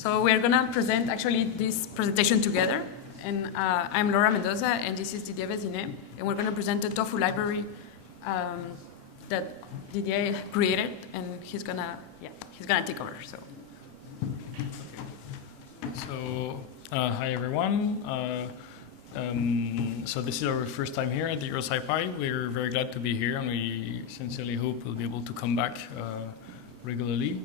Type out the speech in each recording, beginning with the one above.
So we're going to present actually this presentation together. And I'm Laura Mendoza, and this is Didier Vezinet. And we're going to present the ToFu library that Didier created, and he's going to take over. So hi everyone. So this is our first time here at the EuroSciPy. We're very glad to be here, and we sincerely hope we'll be able to come back regularly.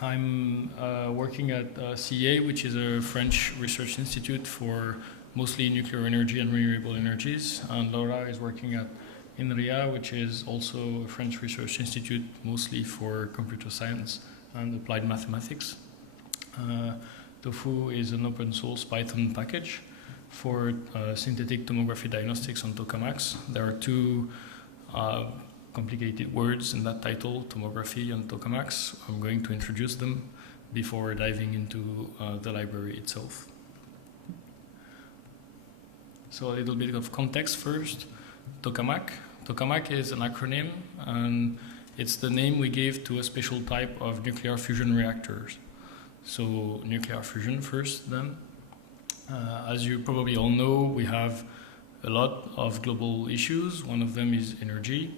I'm working at CEA, which is a French research institute for mostly nuclear energy and renewable energies, and Laura is working at INRIA, which is also a French research institute mostly for computer science and applied mathematics. ToFu is an open source Python package for synthetic tomography diagnostics on Tokamaks. There are two complicated words in that title, tomography and tokamaks. I'm going to introduce them before diving into the library itself. So a little bit of context first. Tokamak. Tokamak is an acronym, and it's the name we give to a special type of nuclear fusion reactors. So nuclear fusion first then. As you probably all know, we have a lot of global issues. One of them is energy.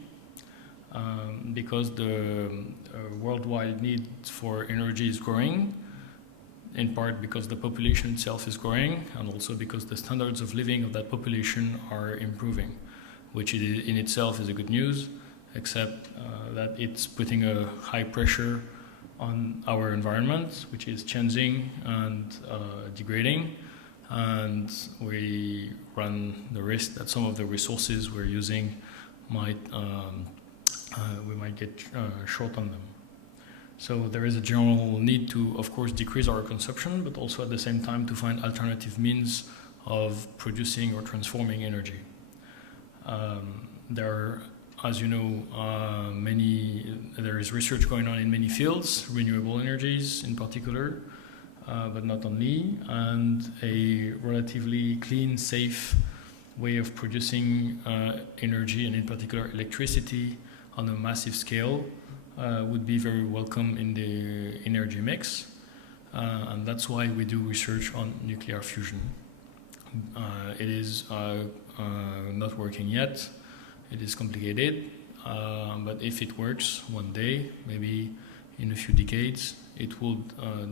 Because the worldwide need for energy is growing, in part because the population itself is growing, and also because the standards of living of that population are improving, which in itself is a good news, except that it's putting a high pressure on our environment, which is changing and degrading, and we run the risk that some of the resources we're using we might get short on them. So there is a general need to, of course, decrease our consumption, but also at the same time to find alternative means of producing or transforming energy. There are, as you know, there is research going on in many fields, renewable energies in particular, but not only, and a relatively clean, safe way of producing energy, and in particular electricity, on a massive scale would be very welcome in the energy mix, and that's why we do research on nuclear fusion. It is not working yet. It is complicated, but if it works one day, maybe in a few decades, it would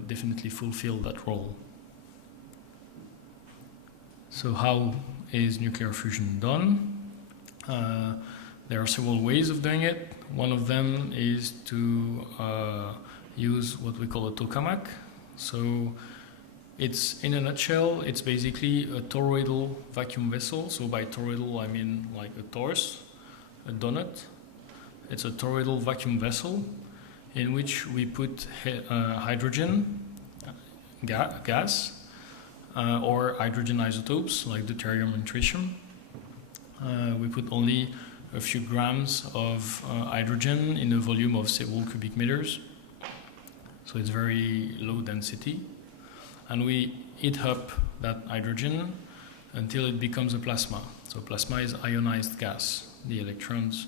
definitely fulfill that role. So how is nuclear fusion done? There are several ways of doing it. One of them is to use what we call a tokamak. So it's, in a nutshell, it's basically a toroidal vacuum vessel. So by toroidal, I mean like a torus, a donut. It's a toroidal vacuum vessel in which we put hydrogen gas or hydrogen isotopes like deuterium and tritium. We put only a few grams of hydrogen in a volume of several cubic meters. So it's very low density. And we heat up that hydrogen until it becomes a plasma. So plasma is ionized gas. The electrons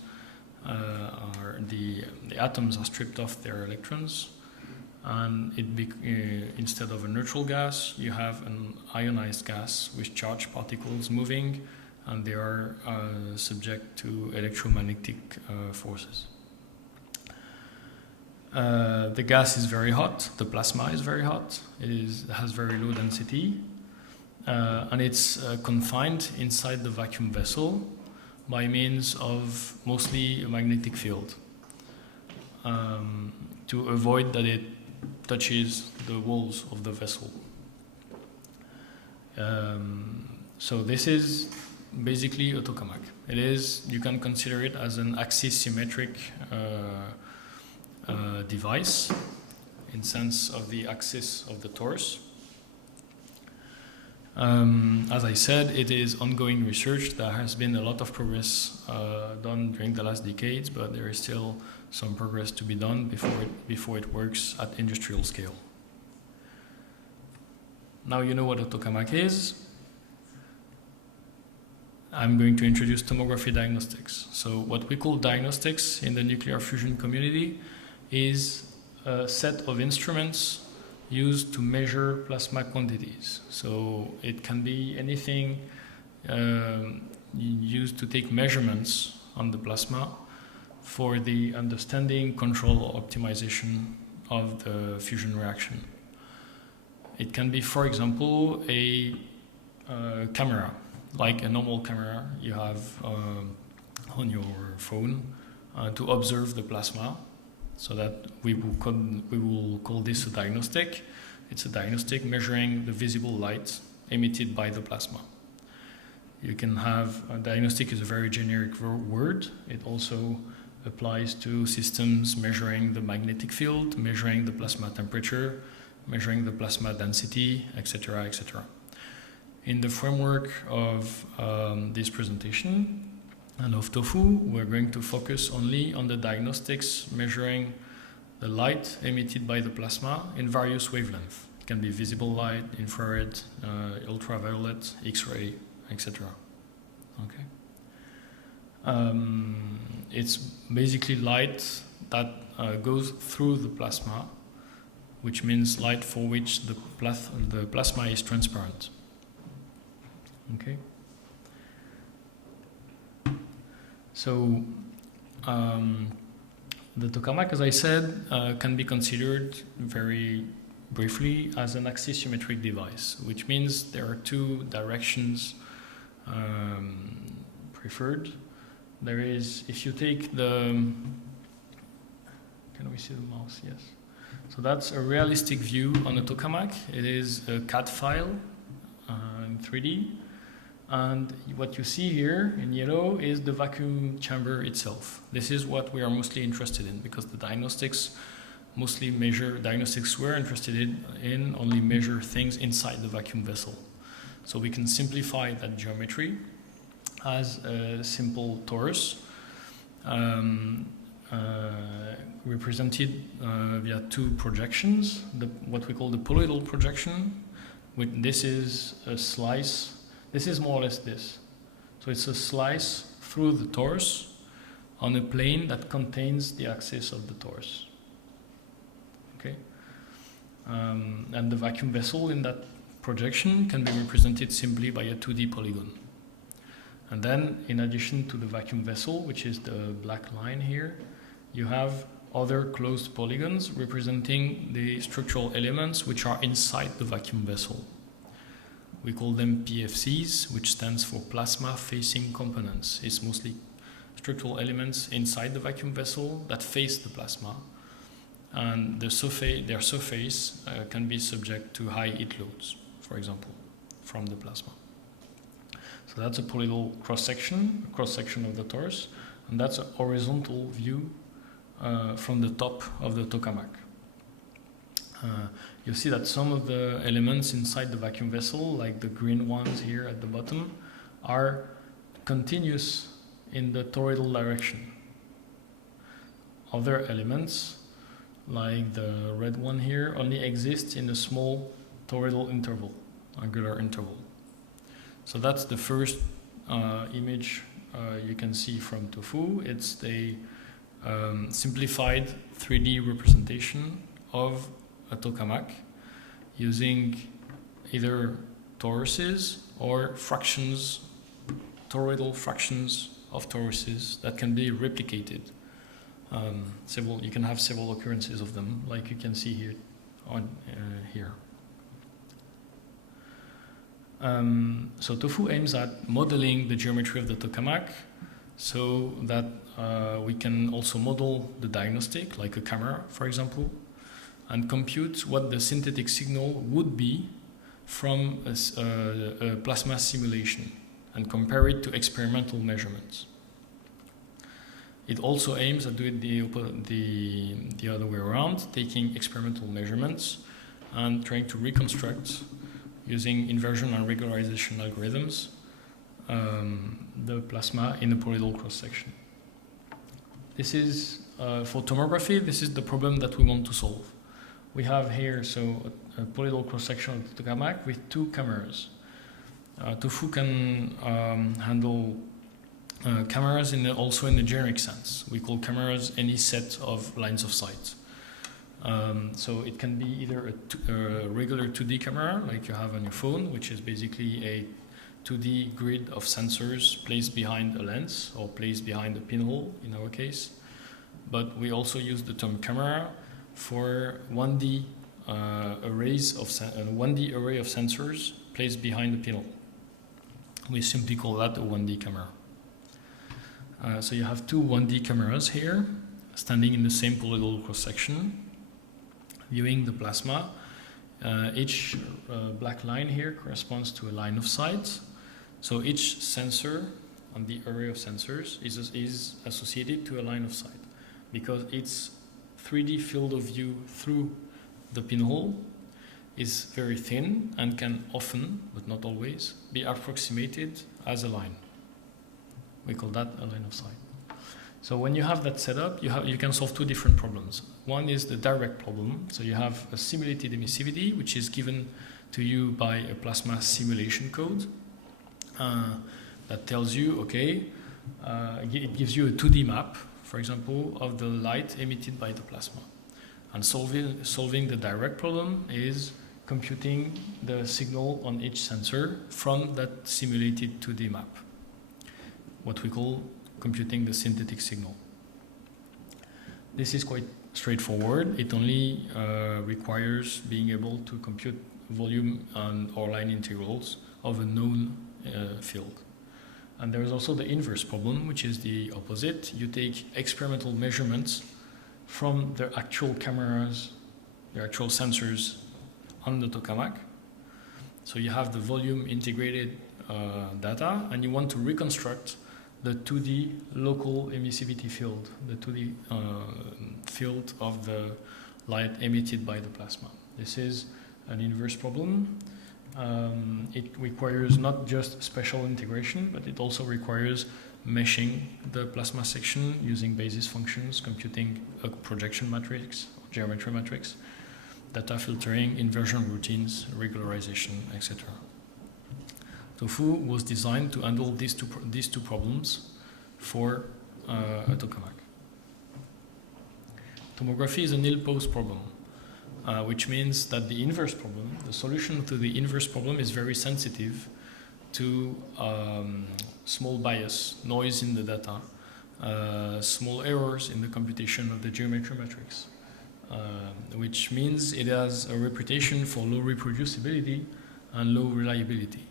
the atoms are stripped off their electrons, and instead of a neutral gas, you have an ionized gas with charged particles moving, and they are subject to electromagnetic forces. The gas is very hot, the plasma is very hot, it has very low density, and it's confined inside the vacuum vessel by means of mostly a magnetic field to avoid that it touches the walls of the vessel. So this is basically a tokamak. It is, you can consider it as an axisymmetric device in sense of the axis of the torus. As I said, it is ongoing research. There has been a lot of progress done during the last decades, but there is still some progress to be done before it works at industrial scale. Now you know what a tokamak is. I'm going to introduce tomography diagnostics. So what we call diagnostics in the nuclear fusion community is a set of instruments used to measure plasma quantities. So it can be anything used to take measurements on the plasma for the understanding, control, or optimization of the fusion reaction. It can be, for example, a camera, like a normal camera you have on your phone to observe the plasma. So that we will call this a diagnostic. It's a diagnostic measuring the visible light emitted by the plasma. You can have, diagnostic is a very generic word. It also applies to systems measuring the magnetic field, measuring the plasma temperature, measuring the plasma density, etc., etc. In the framework of this presentation and of ToFu, we're going to focus only on the diagnostics measuring the light emitted by the plasma in various wavelengths. It can be visible light, infrared, ultraviolet, X-ray, etc. Okay. It's basically light that goes through the plasma, which means light for which the plasma is transparent. Okay. So the tokamak, as I said, can be considered very briefly as an axisymmetric device, which means there are two directions preferred. There is, if you take the, can we see the mouse? Yes. So that's a realistic view on a tokamak. It is a CAD file in 3D. And what you see here in yellow is the vacuum chamber itself. This is what we are mostly interested in, because the diagnostics were interested in only measure things inside the vacuum vessel. So we can simplify that geometry as a simple torus represented via two projections, what we call the polyidal projection. This is a slice. This is more or less this. So it's a slice through the torus on a plane that contains the axis of the torus. Okay? And the vacuum vessel in that projection can be represented simply by a 2D polygon. And then, in addition to the vacuum vessel, which is the black line here, you have other closed polygons representing the structural elements which are inside the vacuum vessel. We call them PFCs, which stands for plasma-facing components. It's mostly structural elements inside the vacuum vessel that face the plasma, and their surface can be subject to high heat loads, for example, from the plasma. So that's a polyidal cross-section of the torus, and that's a horizontal view from the top of the tokamak. You see that some of the elements inside the vacuum vessel, like the green ones here at the bottom, are continuous in the toroidal direction. Other elements, like the red one here, only exist in a small toroidal interval, angular interval. So that's the first image you can see from ToFu. It's a simplified 3D representation of a tokamak using either toruses or fractions, toroidal fractions of toruses that can be replicated. You can have several occurrences of them, like you can see here here. So ToFu aims at modeling the geometry of the tokamak so that we can also model the diagnostic, like a camera, for example, and compute what the synthetic signal would be from a plasma simulation and compare it to experimental measurements. It also aims at doing the other way around, taking experimental measurements and trying to reconstruct, using inversion and regularization algorithms, the plasma in a polyidal cross-section. This is, for tomography, this is the problem that we want to solve. We have here a polyidal cross-section of the tokamak with two cameras. ToFu can handle cameras also in the generic sense. We call cameras any set of lines of sight. So it can be either a regular 2D camera like you have on your phone, which is basically a 2D grid of sensors placed behind a lens or placed behind a pinhole in our case. But we also use the term camera for 1D arrays of 1D array of sensors placed behind the pinhole. We simply call that a 1D camera. So you have two 1D cameras here, standing in the same polygonal cross-section, viewing the plasma. Each black line here corresponds to a line of sight. So each sensor on the array of sensors is associated to a line of sight, because its 3D field of view through the pinhole is very thin and can often, but not always, be approximated as a line. We call that a line of sight. So when you have that set up, you can solve two different problems. One is the direct problem. So you have a simulated emissivity, which is given to you by a plasma simulation code that tells you, okay, it gives you a 2D map, for example, of the light emitted by the plasma. And solving the direct problem is computing the signal on each sensor from that simulated 2D map, what we call computing the synthetic signal. This is quite straightforward. It only requires being able to compute volume and or line integrals of a known field. And there is also the inverse problem, which is the opposite. You take experimental measurements from the actual cameras, the actual sensors on the tokamak. So you have the volume integrated data, and you want to reconstruct the 2D local emissivity field, the 2D field of the light emitted by the plasma. This is an inverse problem. It requires not just spatial integration, but it also requires meshing the plasma section using basis functions, computing a projection matrix, geometry matrix, data filtering, inversion routines, regularization, etc. ToFu was designed to handle these two problems for a tokamak. Tomography is a nilpost problem, which means that the inverse problem, the solution to the inverse problem, is very sensitive to small bias, noise in the data, small errors in the computation of the geometry matrix, which means it has a reputation for low reproducibility and low reliability.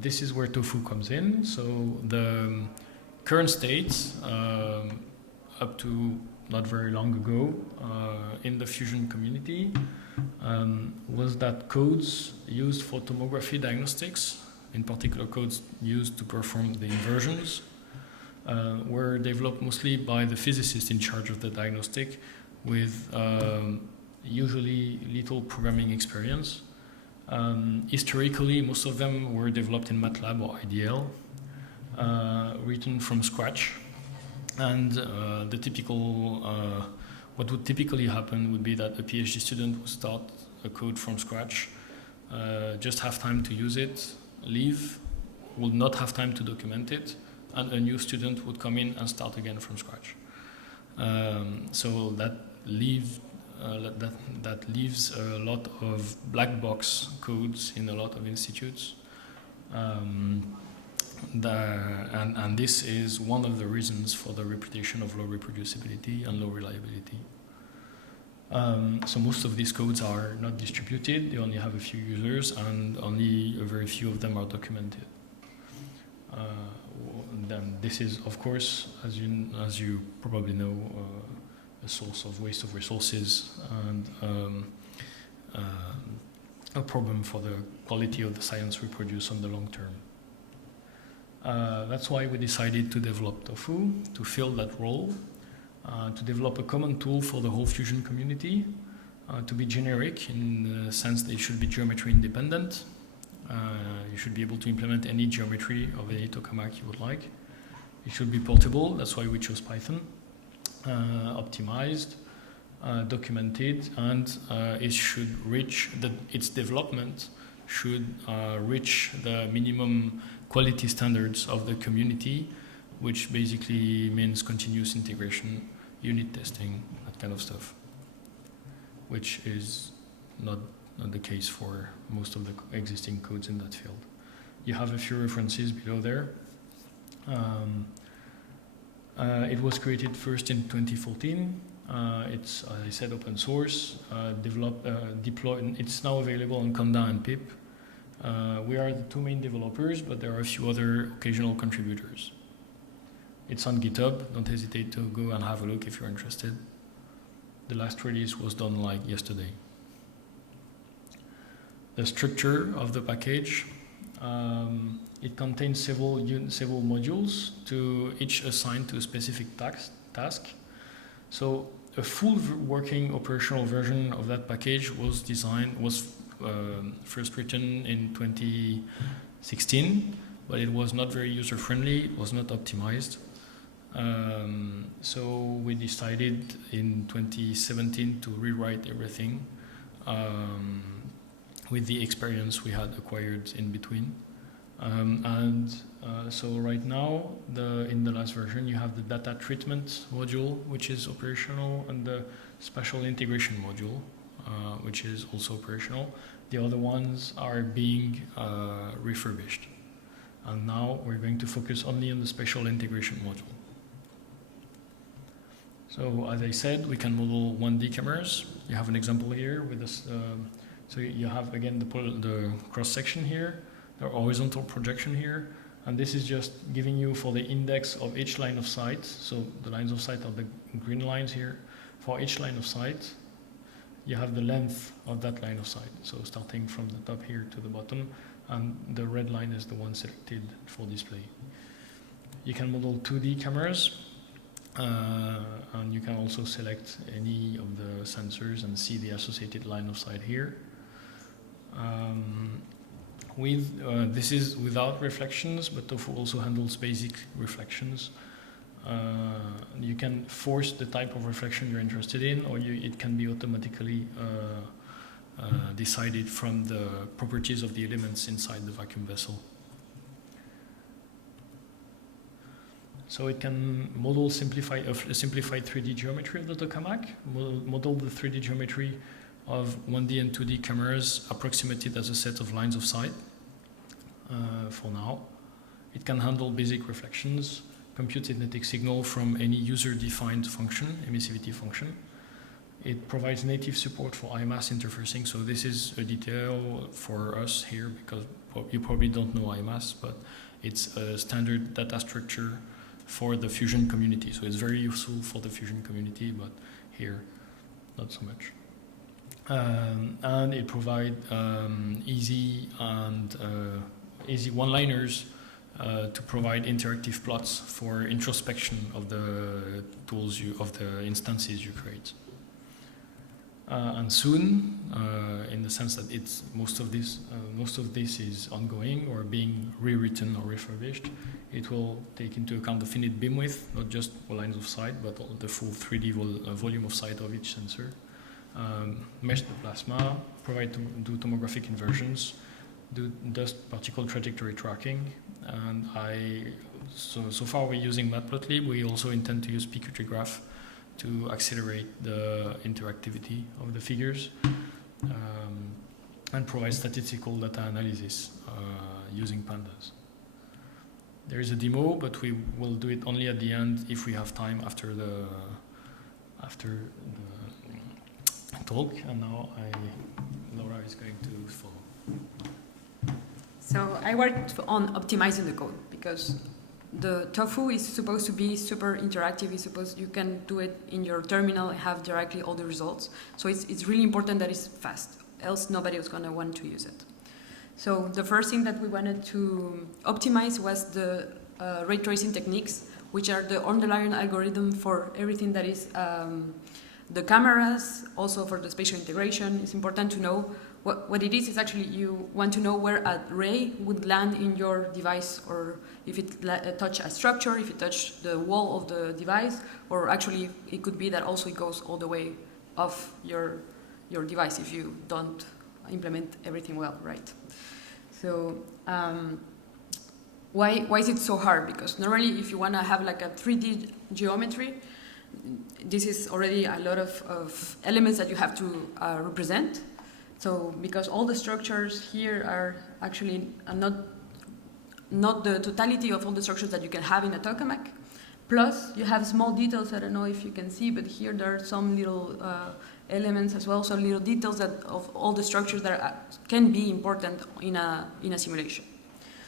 This is where ToFu comes in. So the current state, up to not very long ago, in the fusion community, was that codes used for tomography diagnostics, in particular codes used to perform the inversions, were developed mostly by the physicists in charge of the diagnostic, with usually little programming experience. Historically, most of them were developed in MATLAB or IDL, written from scratch. And the typical, what would typically happen would be that a PhD student would start a code from scratch, just have time to use it, leave, would not have time to document it, and a new student would come in and start again from scratch. So that leaves a lot of black box codes in a lot of institutes. And this is one of the reasons for the reputation of low reproducibility and low reliability. So most of these codes are not distributed, they only have a few users, and only a very few of them are documented. Then this is, of course, as you probably know, a source of waste of resources and a problem for the quality of the science we produce on the long term. That's why we decided to develop ToFu, to fill that role, to develop a common tool for the whole fusion community, to be generic in the sense that it should be geometry independent. You should be able to implement any geometry of any tokamak you would like. It should be portable, that's why we chose Python, optimized, documented, and it should reach, its development should reach the minimum quality standards of the community, which basically means continuous integration unit testing, that kind of stuff, which is not the case for most of the existing codes in that field. You have a few references below there. It was created first in 2014. It's, as I said, open source, deployed. It's now available on Conda and pip. We are the two main developers, but there are a few other occasional contributors. It's on GitHub. Don't hesitate to go and have a look if you're interested. The last release was done like yesterday. The structure of the package, it contains several modules, to each assigned to a specific task. So a full working operational version of that package was first written in 2016, but it was not very user friendly. It was not optimized. So we decided in 2017 to rewrite everything with the experience we had acquired in between. So right now, in the last version, you have the data treatment module, which is operational, and the spatial integration module, which is also operational. The other ones are being refurbished. And now we're going to focus only on the spatial integration module. So as I said, we can model 1D cameras. You have an example here with this. So you have, again, the cross-section here, the horizontal projection here, and this is just giving you for the index of each line of sight. So the lines of sight are the green lines here. For each line of sight, you have the length of that line of sight. So starting from the top here to the bottom, and the red line is the one selected for display. You can model 2D cameras, and you can also select any of the sensors and see the associated line of sight here. This is without reflections, but ToFu also handles basic reflections. You can force the type of reflection you're interested in, or it can be automatically decided from the properties of the elements inside the vacuum vessel. So it can model a simplified 3D geometry of the tokamak, model the 3D geometry of 1D and 2D cameras approximated as a set of lines of sight for now. It can handle basic reflections, compute kinetic signal from any user-defined function, emissivity function. It provides native support for IMAS interfacing, so this is a detail for us here because you probably don't know IMAS, but it's a standard data structure for the fusion community. So it's very useful for the fusion community, but here, not so much. And it provides easy one-liners to provide interactive plots for introspection of the tools of the instances you create. And soon, in the sense that most of this is ongoing or being rewritten or refurbished, it will take into account the finite beam width, not just lines of sight, but the full 3D volume of sight of each sensor. Mesh the plasma, do tomographic inversions, do dust particle trajectory tracking, and so far we're using Matplotlib. We also intend to use PQ graph to accelerate the interactivity of the figures and provide statistical data analysis using pandas. There is a demo, but we will do it only at the end if we have time after the talk. And now Laura is going to follow. So I worked on optimizing the code because the ToFu is supposed to be super interactive. You can do it in your terminal and have directly all the results. So it's really important that it's fast, else nobody was going to want to use it. So the first thing that we wanted to optimize was the ray tracing techniques, which are the underlying algorithm for everything that is the cameras, also for the spatial integration. It's important to know what it is actually you want to know where a ray would land in your device, or if it touch a structure, if it touch the wall of the device, or actually it could be that also it goes all the way off your device if you don't implement everything well, right? So why is it so hard? Because normally if you want to have like a 3D geometry, this is already a lot of elements that you have to represent. So because all the structures here are actually not the totality of all the structures that you can have in a tokamak. Plus, you have small details. I don't know if you can see, but here there are some little elements as well, some little details that of all the structures that can be important in a simulation.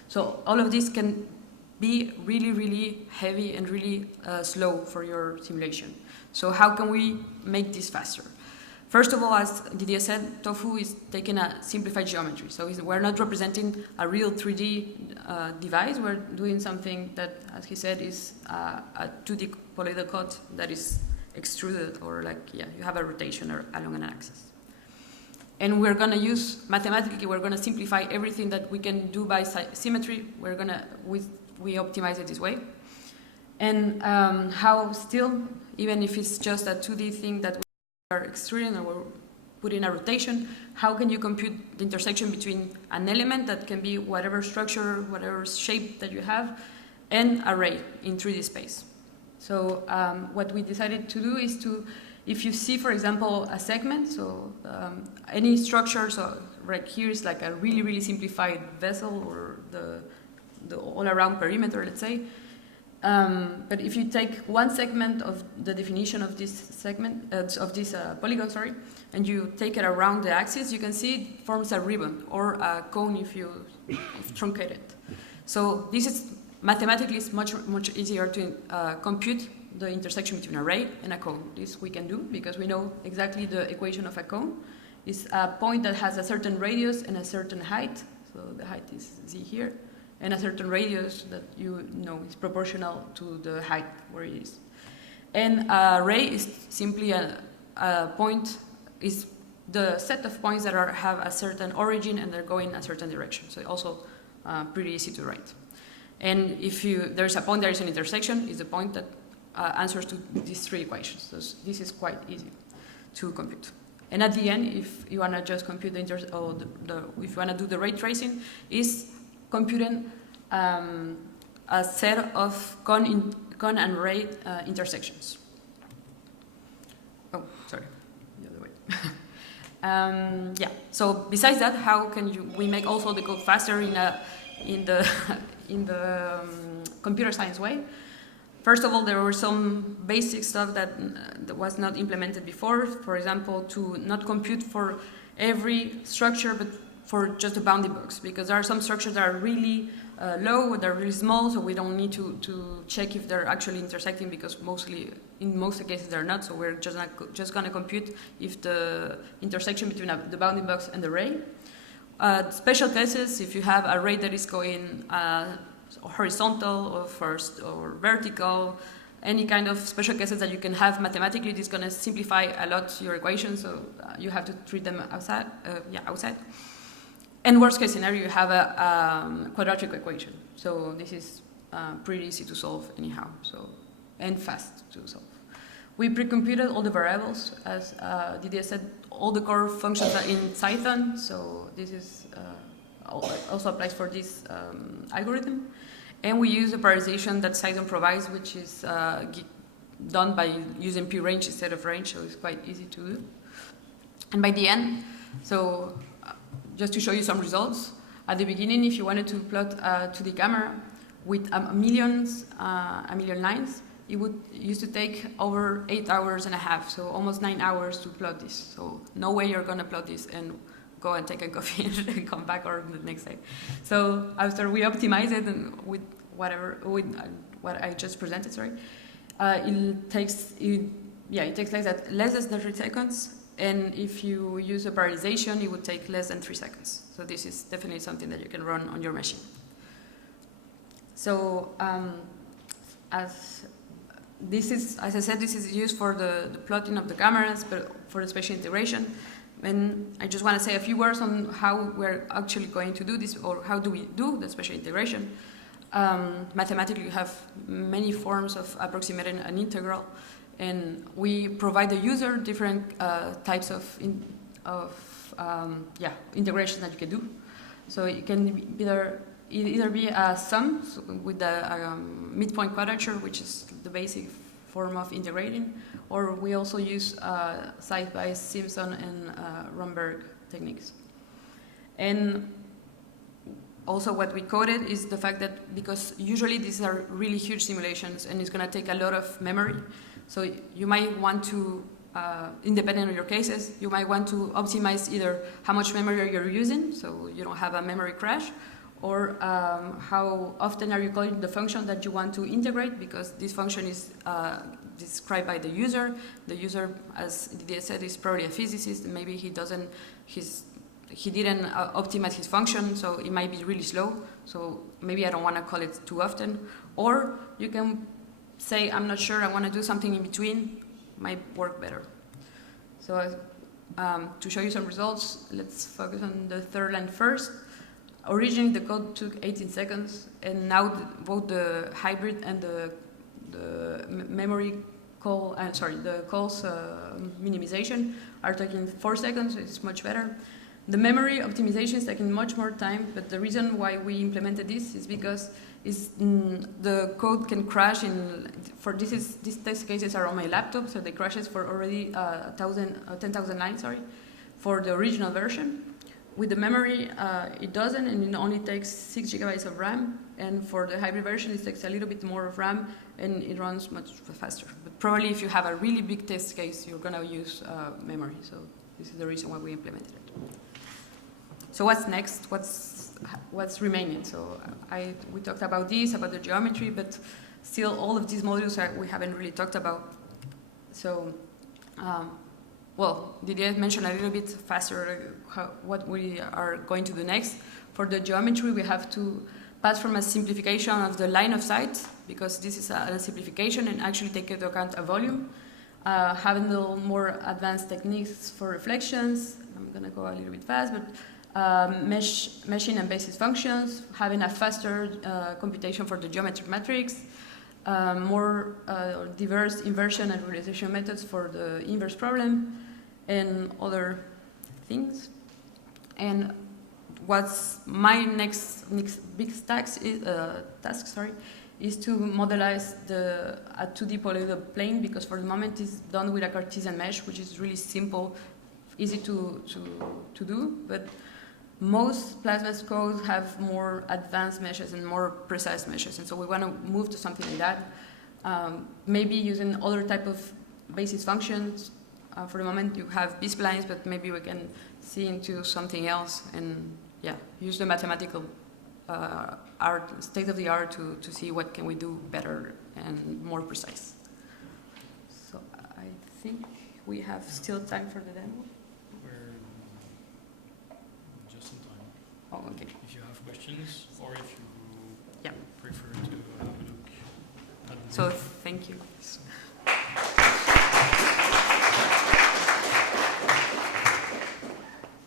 So all of this can be really, really heavy and really slow for your simulation. So how can we make this faster? First of all, as Didier said, ToFu is taking a simplified geometry. So we're not representing a real 3D device. We're doing something that, as he said, is a 2D polydicot that is extruded, or you have a rotation along an axis. And we're going to use, mathematically, we're going to simplify everything that we can do by symmetry. We optimize it this way. And how still, even if it's just a 2D thing that are extruding or we're putting a rotation, how can you compute the intersection between an element that can be whatever structure, whatever shape that you have, and a ray in 3D space? So what we decided to do is to, if you see, for example, a segment, so any structure, so right here is like a really, really simplified vessel or the all-around perimeter, let's say. But if you take one segment of the definition of this segment, of this polygon, sorry, and you take it around the axis, you can see it forms a ribbon or a cone if you truncate it. So this is mathematically it's much easier to compute the intersection between a ray and a cone. This we can do because we know exactly the equation of a cone. It's a point that has a certain radius and a certain height. So the height is z here. And a certain radius that you know is proportional to the height where it is. And a ray is simply a point, is the set of points that have a certain origin and they're going a certain direction. So also pretty easy to write. And if there's a point that is an intersection, is the point that answers to these three equations. So this is quite easy to compute. And at the end, if you want to just compute if you want to do the ray tracing, is computing a set of cone and ray intersections. Oh, sorry, the other way. Yeah. So besides that, how can we make also the code faster in the computer science way? First of all, there were some basic stuff that was not implemented before. For example, to not compute for every structure, but for just the bounding box, because there are some structures that are really low, they're really small, so we don't need to check if they're actually intersecting, because in most cases they're not. So we're just going to compute if the intersection between the bounding box and the ray. Special cases, if you have a ray that is going horizontal or vertical, any kind of special cases that you can have mathematically, this is going to simplify a lot your equations, so you have to treat them outside. And worst case scenario, you have a quadratic equation. So this is pretty easy to solve anyhow, and fast to solve. We pre-computed all the variables. As Didier said, all the core functions are in cython, so this is also applies for this algorithm. And we use a parallelization that cython provides, which is done by using p-range instead of range, so it's quite easy to do. And by the end, so just to show you some results, at the beginning, if you wanted to plot to the camera with a million lines, it used to take over 8 hours and a half, so almost 9 hours to plot this. So no way you're going to plot this and go and take a coffee and come back or the next day. So after we optimize it and with what I just presented, it takes less than 30 seconds. And if you use a parallelization, it would take less than 3 seconds. So this is definitely something that you can run on your machine. So as I said, this is used for the plotting of the cameras, but for the spatial integration. And I just want to say a few words on how we're actually going to do this, or how do we do the spatial integration. Mathematically, you have many forms of approximating an integral. And we provide the user different types of integration that you can do. So it can either be a sum with the midpoint quadrature, which is the basic form of integrating. Or we also use SciPy, Simpson, and Romberg techniques. And also what we coded is the fact that because usually these are really huge simulations and it's going to take a lot of memory, so you might want to, independent of your cases, you might want to optimize either how much memory you're using so you don't have a memory crash, or how often are you calling the function that you want to integrate, because this function is described by the user. The user, as Didier said, is probably a physicist, and maybe he didn't optimize his function, so it might be really slow. So maybe I don't want to call it too often. Or you can say, I'm not sure, I want to do something in between, might work better. So to show you some results, let's focus on the third line first. Originally the code took 18 seconds, and now both the hybrid and the memory call, the calls minimization are taking 4 seconds, so it's much better. The memory optimization is taking much more time, but the reason why we implemented this is because the code can crash these test cases are on my laptop, so they crashes for already 10,000 lines, for the original version. With the memory, it doesn't, and it only takes 6 gigabytes of RAM. And for the hybrid version, it takes a little bit more of RAM, and it runs much faster. But probably if you have a really big test case, you're going to use memory. So this is the reason why we implemented it. So what's next? What's remaining? So we talked about this, about the geometry, but still all of these modules we haven't really talked about. So. Well, Didier mentioned a little bit faster what we are going to do next. For the geometry, we have to pass from a simplification of the line of sight, because this is a simplification, and actually take into account a volume. Handle more advanced techniques for reflections. I'm going to go a little bit fast, but meshing and basis functions, having a faster computation for the geometric matrix, more diverse inversion and realization methods for the inverse problem, and other things. And what's my next big task is to modelize a 2D polynomial plane, because for the moment it's done with a Cartesian mesh, which is really simple, easy to do, but most plasma codes have more advanced meshes and more precise meshes, and so we want to move to something like that. Maybe using other type of basis functions. For the moment you have B-splines, but maybe we can see into something else and use the mathematical state of the art to see what can we do better and more precise. So I think we have still time for the demo. We're just in time. Oh, okay. If you have questions, or if you prefer to have a look at the So thank you.